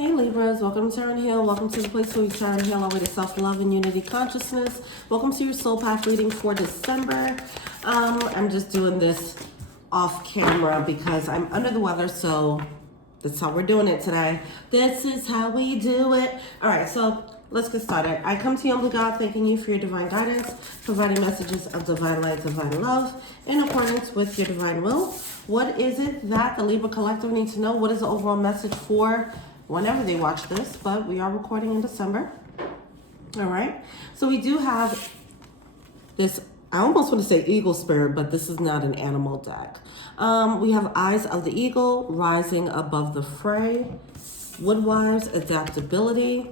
Hey Libras, welcome to Turn Heal. Welcome to the place where we turn and heal our way to self-love and unity consciousness. Welcome to your soul path reading for December. I'm just doing this off camera because I'm under the weather, so that's how we're doing it today. This is how we do it. All right, so let's get started. I come to you, humble God, thanking you for your divine guidance, providing messages of divine light, divine love, in accordance with your divine will. What is it that the Libra Collective needs to know? What is the overall message for whenever they watch this? But we are recording in December. All right. So we do have this, I almost want to say eagle spirit, but this is not an animal deck. We have Eyes of the Eagle, Rising Above the Fray, Woodwives, Adaptability,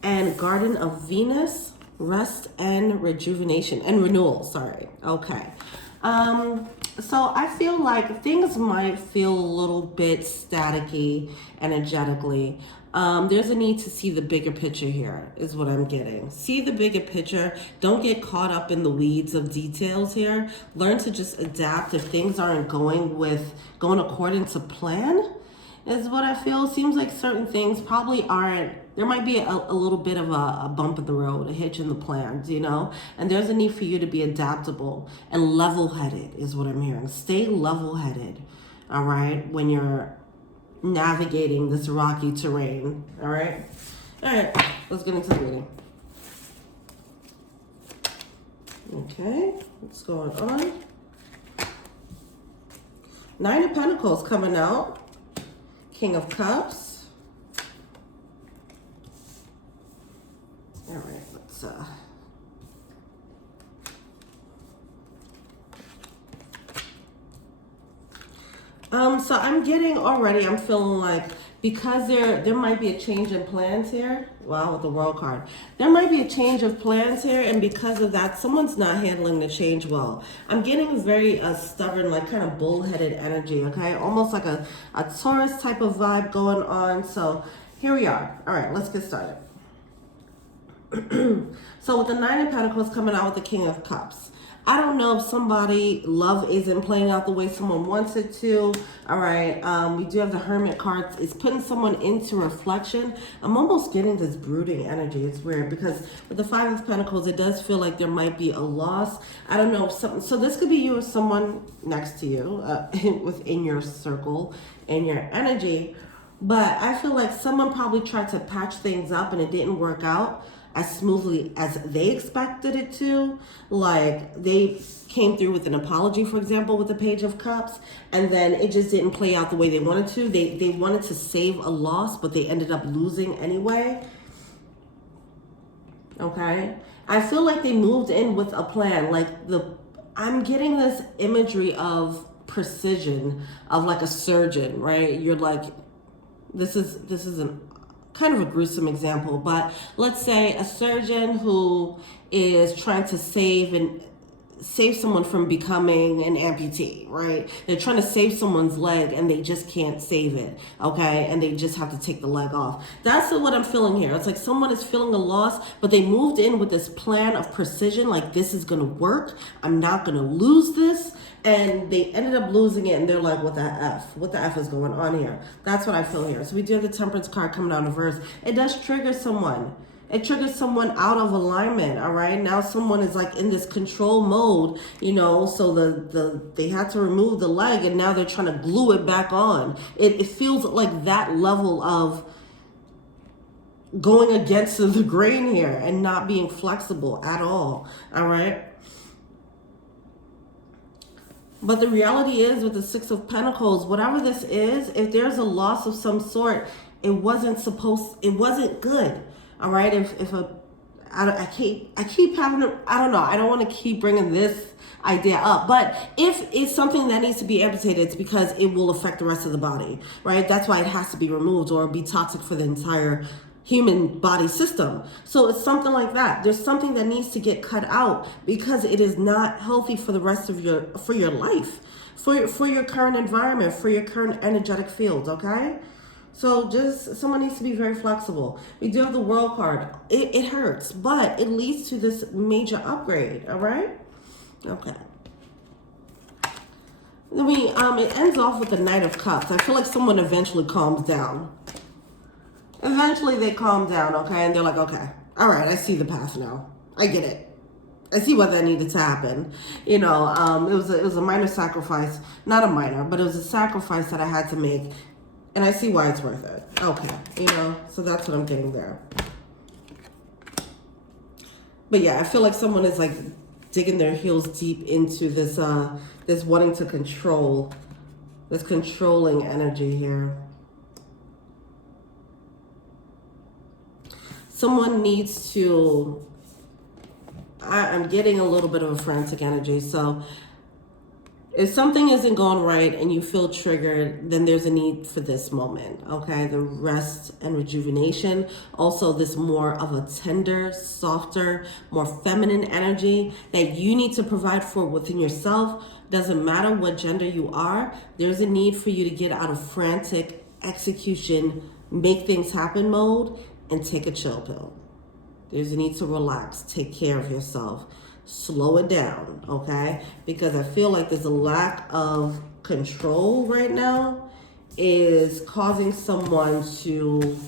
and Garden of Venus, Rest and Rejuvenation, and Renewal, sorry. Okay. So I feel like things might feel a little bit staticky energetically. There's a need to see the bigger picture here, is what I'm getting. See the bigger picture. Don't get caught up in the weeds of details here. Learn to just adapt if things aren't going according to plan, is what I feel. Seems like certain things probably aren't. There might be a little bit of a bump in the road, a hitch in the plans, you know? And there's a need for you to be adaptable and level-headed is what I'm hearing. Stay level-headed, all right, when you're navigating this rocky terrain, all right? All right, let's get into the reading. Okay, what's going on? Nine of Pentacles coming out. King of Cups. All right, let's so I'm feeling like because there might be a change in plans here. Wow, with the World card. There might be a change of plans here, and because of that, someone's not handling the change well. I'm getting a very stubborn, like kind of bullheaded energy, okay? Almost like a Taurus type of vibe going on. So here we are. All right, let's get started. So with the Nine of Pentacles coming out with the King of Cups, I don't know if love isn't playing out the way someone wants it to. All right, we do have the Hermit cards. It's putting someone into reflection. I'm almost getting this brooding energy. It's weird because with the Five of Pentacles, it does feel like there might be a loss. I don't know if so this could be you or someone next to you within your circle, in your energy. But I feel like someone probably tried to patch things up and it didn't work out as smoothly as they expected it to. Like they came through with an apology, for example, with the Page of Cups, and then it just didn't play out the way they wanted to. They wanted to save a loss, but they ended up losing anyway. Okay. I feel like they moved in with a plan. Like I'm getting this imagery of precision, of like a surgeon, right? You're like, this is an kind of a gruesome example, but let's say a surgeon who is trying to save someone from becoming an amputee, right? They're trying to save someone's leg and they just can't save it, okay? And they just have to take the leg off. That's what I'm feeling here. It's like someone is feeling a loss, but they moved in with this plan of precision, like this is gonna work. I'm not gonna lose this. And they ended up losing it, and they're like, what the F? What the F is going on here? That's what I feel here. So we do have the Temperance card coming out in reverse. It does trigger someone. It triggers someone out of alignment, all right? Now someone is like in this control mode, you know, so they had to remove the leg, and now they're trying to glue it back on. It feels like that level of going against the grain here and not being flexible at all right? But the reality is with the Six of Pentacles, whatever this is, if there's a loss of some sort, it wasn't good. All right. I keep having, I don't know. I don't want to keep bringing this idea up, but if it's something that needs to be amputated, it's because it will affect the rest of the body, right? That's why it has to be removed or be toxic for the entire human body system. So it's something like that. There's something that needs to get cut out because it is not healthy for the rest of your life, for your current environment, for your current energetic field, okay? So just someone needs to be very flexible. We do have the World card. It hurts, but it leads to this major upgrade, all right? Okay. Then it ends off with the Knight of Cups. I feel like someone eventually calms down. Eventually they calm down, okay? And they're like, okay, all right, I see the path now. I get it. I see what that needed to happen. You know, it was a minor sacrifice. Not a minor, but it was a sacrifice that I had to make. And I see why it's worth it. Okay, you know, so that's what I'm getting there. But yeah, I feel like someone is like digging their heels deep into this, this wanting to control, this controlling energy here. Someone needs to, I'm getting a little bit of a frantic energy. So if something isn't going right and you feel triggered, then there's a need for this moment, okay? The rest and rejuvenation. Also, this more of a tender, softer, more feminine energy that you need to provide for within yourself. Doesn't matter what gender you are, there's a need for you to get out of frantic execution, make things happen mode, and take a chill pill. There's a need to relax, take care of yourself, slow it down, okay? Because I feel like there's a lack of control right now is causing someone to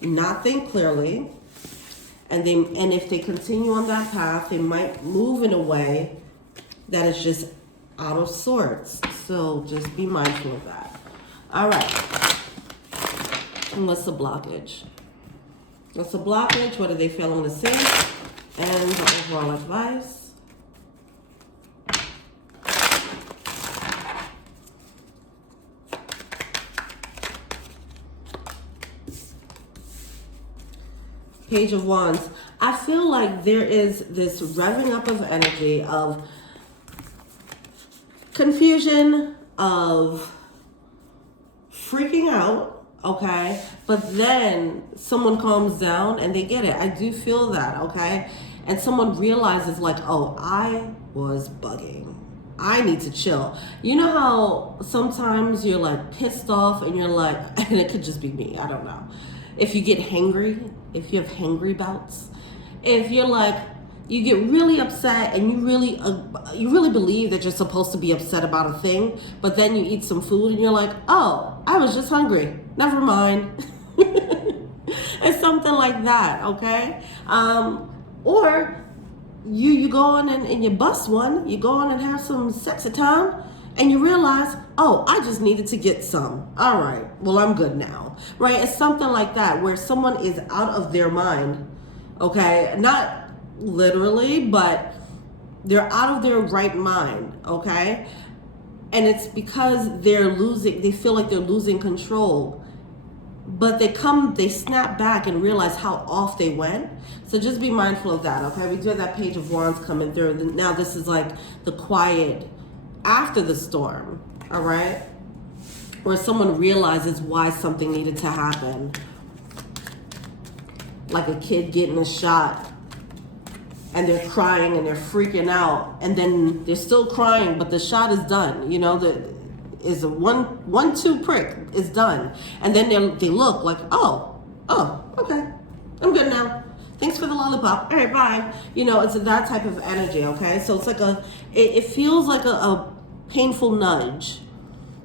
not think clearly. And if they continue on that path, they might move in a way that is just out of sorts. So just be mindful of that. All right. And what's the blockage? What's the blockage? What are they failing to see? And the overall advice. Page of Wands. I feel like there is this revving up of energy of confusion, of freaking out. Okay, but then someone calms down and they get it. I do feel that, okay? And someone realizes like, oh, I was bugging. I need to chill. You know how sometimes you're like pissed off and you're like, and it could just be me, I don't know. If you get hangry, if you have hangry bouts, if you're like, you get really upset and you really believe that you're supposed to be upset about a thing, but then you eat some food and you're like, oh, I was just hungry. Never mind. It's something like that, okay? Or you go on and you bust one, you go on and have some sexy time, and you realize, oh, I just needed to get some. All right, well, I'm good now, right? It's something like that where someone is out of their mind, okay? Not literally, but they're out of their right mind, okay? And it's because they feel like they're losing control. But they snap back and realize how off they went. So just be mindful of that, okay? We do have that Page of Wands coming through. Now this is like the quiet after the storm, all right? Where someone realizes why something needed to happen. Like a kid getting a shot and they're crying and they're freaking out, and then they're still crying, but the shot is done. You know, is a one-two prick is done, and then they look like, oh, okay, I'm good now. Thanks for the lollipop. All right, bye. You know, it's that type of energy. Okay, so it's like it feels like a painful nudge,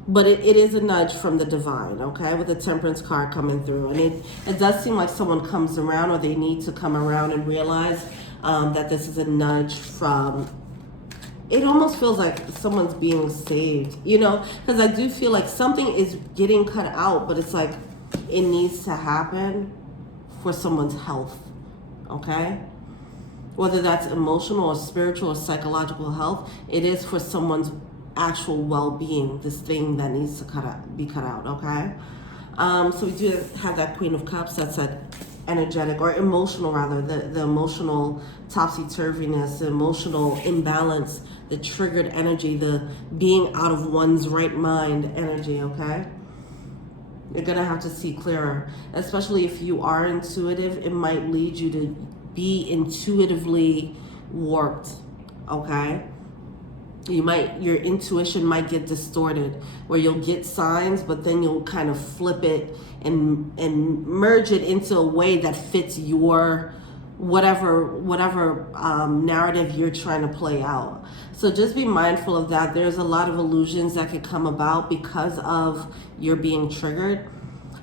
but it is a nudge from the divine. Okay, with the Temperance card coming through, and it does seem like someone comes around, or they need to come around and realize that this is a nudge from, it almost feels like someone's being saved, you know, because I do feel like something is getting cut out, but it's like it needs to happen for someone's health, okay? Whether that's emotional or spiritual or psychological health, it is for someone's actual well-being, this thing that needs to be cut out, okay? So we do have that Queen of Cups. That's that energetic or emotional, rather, the emotional topsy-turviness, the emotional imbalance, the triggered energy, the being out of one's right mind energy, okay? You're gonna have to see clearer, especially if you are intuitive. It might lead you to be intuitively warped, okay? Your intuition might get distorted, where you'll get signs, but then you'll kind of flip it and merge it into a way that fits your whatever narrative you're trying to play out. So just be mindful of that. There's a lot of illusions that could come about because of your being triggered.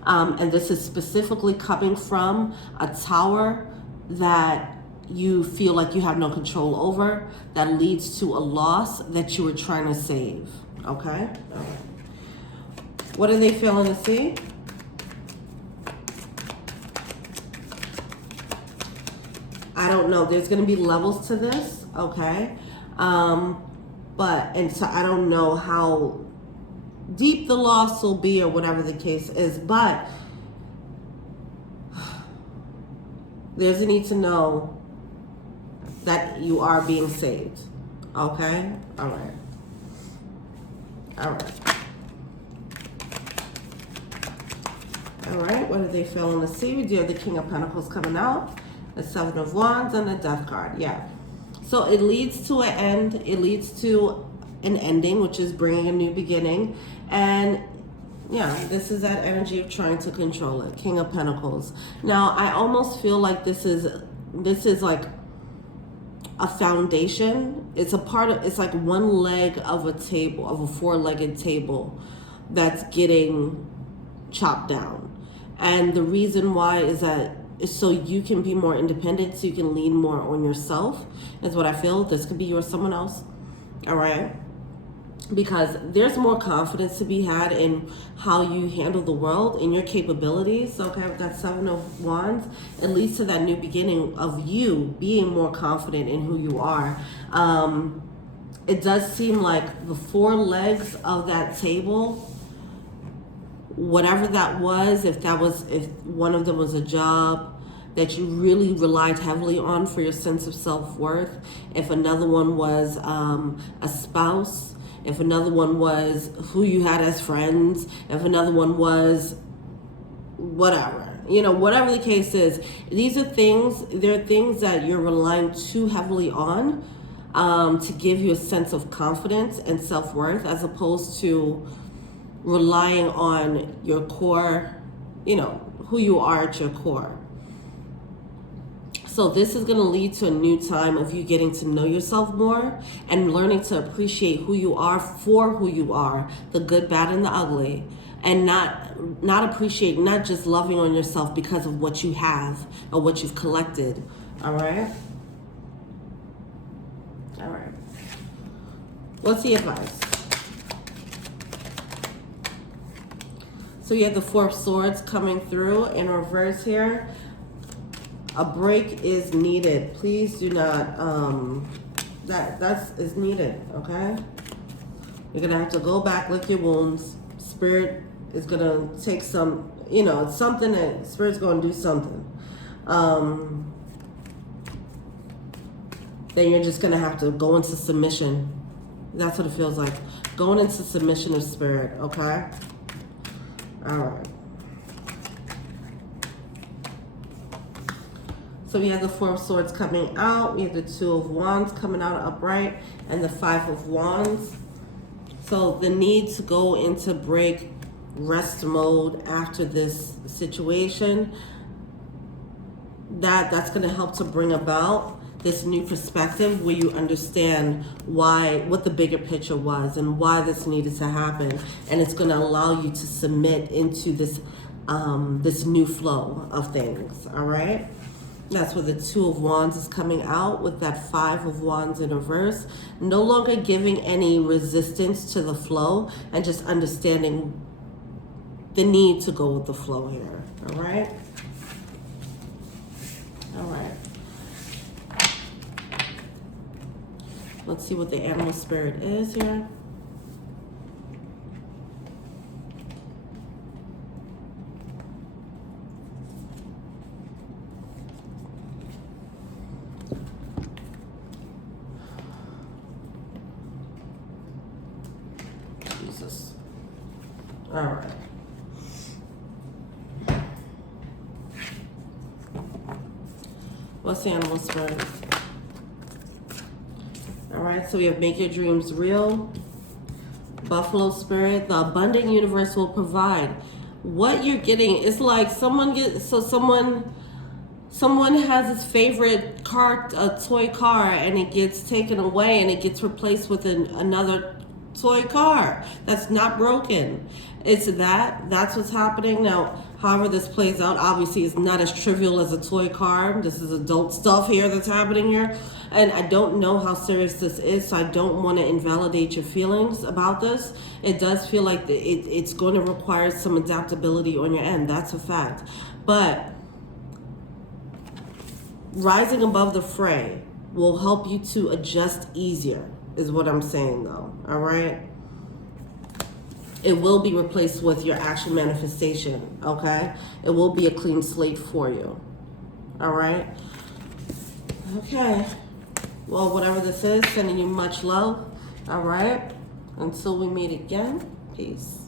And this is specifically coming from a tower that you feel like you have no control over, that leads to a loss that you were trying to save. Okay? All right. What are they feeling to see? I don't know. There's going to be levels to this, okay? And so I don't know how deep the loss will be or whatever the case is, but there's a need to know that you are being saved, okay? All right. All right. All right, what are they feeling to see? We do have the King of Pentacles coming out, the Seven of Wands, and the Death card. Yeah. So it leads to an end. It leads to an ending, which is bringing a new beginning. And yeah, this is that energy of trying to control it. King of Pentacles. Now, I almost feel like this is like a foundation. It's a part of, it's like one leg of a table, of a four-legged table that's getting chopped down. And the reason why is that is so you can be more independent, so you can lean more on yourself, is what I feel. This could be you or someone else. All right? Because there's more confidence to be had in how you handle the world, in your capabilities. Okay, with that Seven of Wands, it leads to that new beginning of you being more confident in who you are. It does seem like the four legs of that table, whatever that was, if one of them was a job that you really relied heavily on for your sense of self-worth, if another one was a spouse, if another one was who you had as friends, if another one was whatever, whatever the case is, they're things that you're relying too heavily on to give you a sense of confidence and self-worth, as opposed to relying on your core, who you are at your core. So this is going to lead to a new time of you getting to know yourself more and learning to appreciate who you are for who you are, the good, bad, and the ugly, and not appreciate, not just loving on yourself because of what you have or what you've collected. All right? All right. What's the advice? So you have the Four of Swords coming through in reverse here. A break is needed. Please do not, that's needed, okay? You're gonna have to go back, lick your wounds. Spirit is gonna take some, it's something that Spirit's gonna do something. Then you're just gonna have to go into submission. That's what it feels like. Going into submission of Spirit, okay? All right. So we have the Four of Swords coming out. We have the Two of Wands coming out upright, and the Five of Wands. So the need to go into break, rest mode after this situation, that's going to help to bring about this new perspective where you understand what the bigger picture was and why this needed to happen, and it's going to allow you to submit into this this new flow of things. All right. That's where the Two of Wands is coming out with that Five of Wands in reverse. No longer giving any resistance to the flow and just understanding the need to go with the flow here. All right? All right. Let's see what the animal spirit is here. All right. What's the animal spirit? All right, so we have make your dreams real. Buffalo spirit, the abundant universe will provide. What you're getting is like someone has his favorite car, a toy car, and it gets taken away and it gets replaced with another toy car that's not broken. It's that's what's happening now. However this plays out, obviously it's not as trivial as a toy car. This is adult stuff here that's happening here, and I don't know how serious this is, so I don't want to invalidate your feelings about this. It does feel like it's going to require some adaptability on your end. That's a fact. But rising above the fray will help you to adjust easier, is what I'm saying though. All right? It will be replaced with your actual manifestation, okay? It will be a clean slate for you. All right? Okay. Well, whatever this is, sending you much love. All right? Until we meet again, peace.